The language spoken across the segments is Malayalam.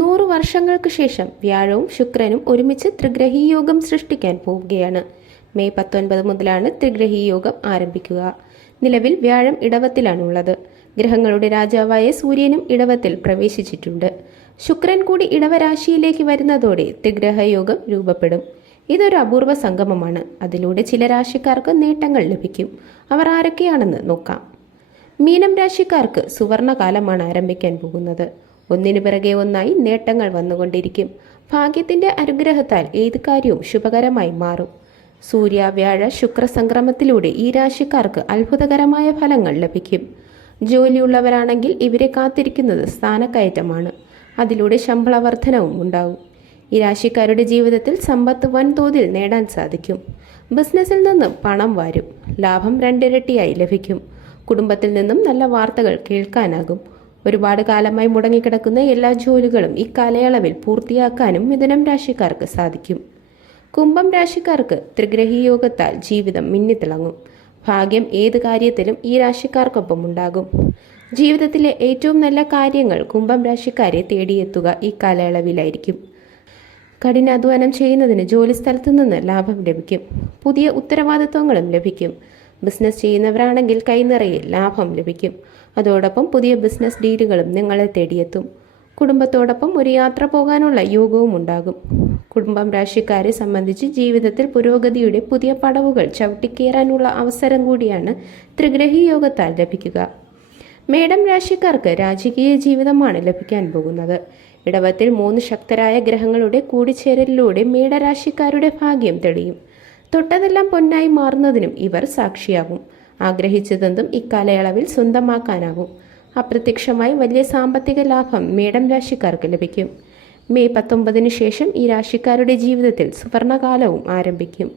നൂറു വർഷങ്ങൾക്ക് ശേഷം വ്യാഴവും ശുക്രനും ഒരുമിച്ച് ത്രിഗ്രഹീയോഗം സൃഷ്ടിക്കാൻ പോവുകയാണ്. മെയ് പത്തൊൻപത് മുതലാണ് ത്രിഗ്രഹി യോഗം ആരംഭിക്കുക. നിലവിൽ വ്യാഴം ഇടവത്തിലാണുള്ളത്. ഗ്രഹങ്ങളുടെ രാജാവായ സൂര്യനും ഇടവത്തിൽ പ്രവേശിച്ചിട്ടുണ്ട്. ശുക്രൻ കൂടി ഇടവരാശിയിലേക്ക് വരുന്നതോടെ ത്രിഗ്രഹയോഗം രൂപപ്പെടും. ഇതൊരു അപൂർവ സംഗമമാണ്. അതിലൂടെ ചില രാശിക്കാർക്ക് നേട്ടങ്ങൾ ലഭിക്കും. അവർ ആരൊക്കെയാണെന്ന് നോക്കാം. മീനം രാശിക്കാർക്ക് സുവർണകാലമാണ് ആരംഭിക്കാൻ പോകുന്നത്. ഒന്നിനു പിറകെ ഒന്നായി നേട്ടങ്ങൾ വന്നുകൊണ്ടിരിക്കും. ഭാഗ്യത്തിന്റെ അനുഗ്രഹത്താൽ ഏത് കാര്യവും ശുഭകരമായി മാറും. സൂര്യ വ്യാഴ ശുക്ര സംക്രമത്തിലൂടെ ഈ രാശിക്കാർക്ക് അത്ഭുതകരമായ ഫലങ്ങൾ ലഭിക്കും. ജോലിയുള്ളവരാണെങ്കിൽ ഇവരെ കാത്തിരിക്കുന്നത് സ്ഥാനക്കയറ്റമാണ്. അതിലൂടെ ശമ്പള വർധനവും ഉണ്ടാകും ഈ രാശിക്കാരുടെ ജീവിതത്തിൽ സമ്പത്ത് വൻതോതിൽ നേടാൻ സാധിക്കും. ബിസിനസ്സിൽ നിന്നും പണം വരും. ലാഭം രണ്ടിരട്ടിയായി ലഭിക്കും. കുടുംബത്തിൽ നിന്നും നല്ല വാർത്തകൾ കേൾക്കാനാകും. ഒരുപാട് കാലമായി മുടങ്ങിക്കിടക്കുന്ന എല്ലാ ജോലികളും ഈ കാലയളവിൽ പൂർത്തിയാക്കാനും മിഥുനം രാശിക്കാർക്ക് സാധിക്കും. കുംഭം രാശിക്കാർക്ക് ത്രിഗ്രഹി യോഗത്താൽ ജീവിതം മിന്നിത്തിളങ്ങും. ഭാഗ്യം ഏത് കാര്യത്തിലും ഈ രാശിക്കാർക്കൊപ്പം ഉണ്ടാകും. ജീവിതത്തിലെ ഏറ്റവും നല്ല കാര്യങ്ങൾ കുംഭം രാശിക്കാരെ തേടിയെത്തുക ഈ കാലയളവിലായിരിക്കും. കഠിനാധ്വാനം ചെയ്യുന്നതിന് ജോലിസ്ഥലത്തു നിന്ന് ലാഭം ലഭിക്കും. പുതിയ ഉത്തരവാദിത്വങ്ങളും ലഭിക്കും. ബിസിനസ് ചെയ്യുന്നവരാണെങ്കിൽ കൈനിറയെ ലാഭം ലഭിക്കും. അതോടൊപ്പം പുതിയ ബിസിനസ് ഡീലുകളും നിങ്ങളെ തേടിയെത്തും. കുടുംബത്തോടൊപ്പം ഒരു യാത്ര പോകാനുള്ള യോഗവും ഉണ്ടാകും. കുടുംബം രാശിക്കാരെ സംബന്ധിച്ച് ജീവിതത്തിൽ പുരോഗതിയുടെ പുതിയ പടവുകൾ ചവിട്ടിക്കേറാനുള്ള അവസരം കൂടിയാണ് ത്രിഗ്രഹി യോഗത്താൽ ലഭിക്കുക. മേഡം രാശിക്കാർക്ക് രാജകീയ ജീവിതമാണ് ലഭിക്കാൻ പോകുന്നത്. ഇടവത്തിൽ മൂന്ന് ശക്തരായ ഗ്രഹങ്ങളുടെ കൂടിച്ചേരലിലൂടെ മേടരാശിക്കാരുടെ ഭാഗ്യം തെളിയും. തൊട്ടതെല്ലാം പൊന്നായി മാറുന്നതിനും ഇവർ സാക്ഷിയാകും. ആഗ്രഹിച്ചതെന്തും ഇക്കാലയളവിൽ സ്വന്തമാക്കാനാകും. അപ്രത്യക്ഷമായി വലിയ സാമ്പത്തിക ലാഭം മേടം രാശിക്കാർക്ക് ലഭിക്കും. മെയ് പത്തൊമ്പതിനു ശേഷം ഈ രാശിക്കാരുടെ ജീവിതത്തിൽ സുവർണകാലവും ആരംഭിക്കും.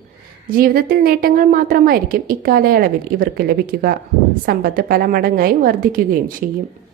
ജീവിതത്തിൽ നേട്ടങ്ങൾ മാത്രമായിരിക്കും ഇക്കാലയളവിൽ ഇവർക്ക് ലഭിക്കുക. സമ്പത്ത് പല മടങ്ങായി വർദ്ധിക്കുകയും ചെയ്യും.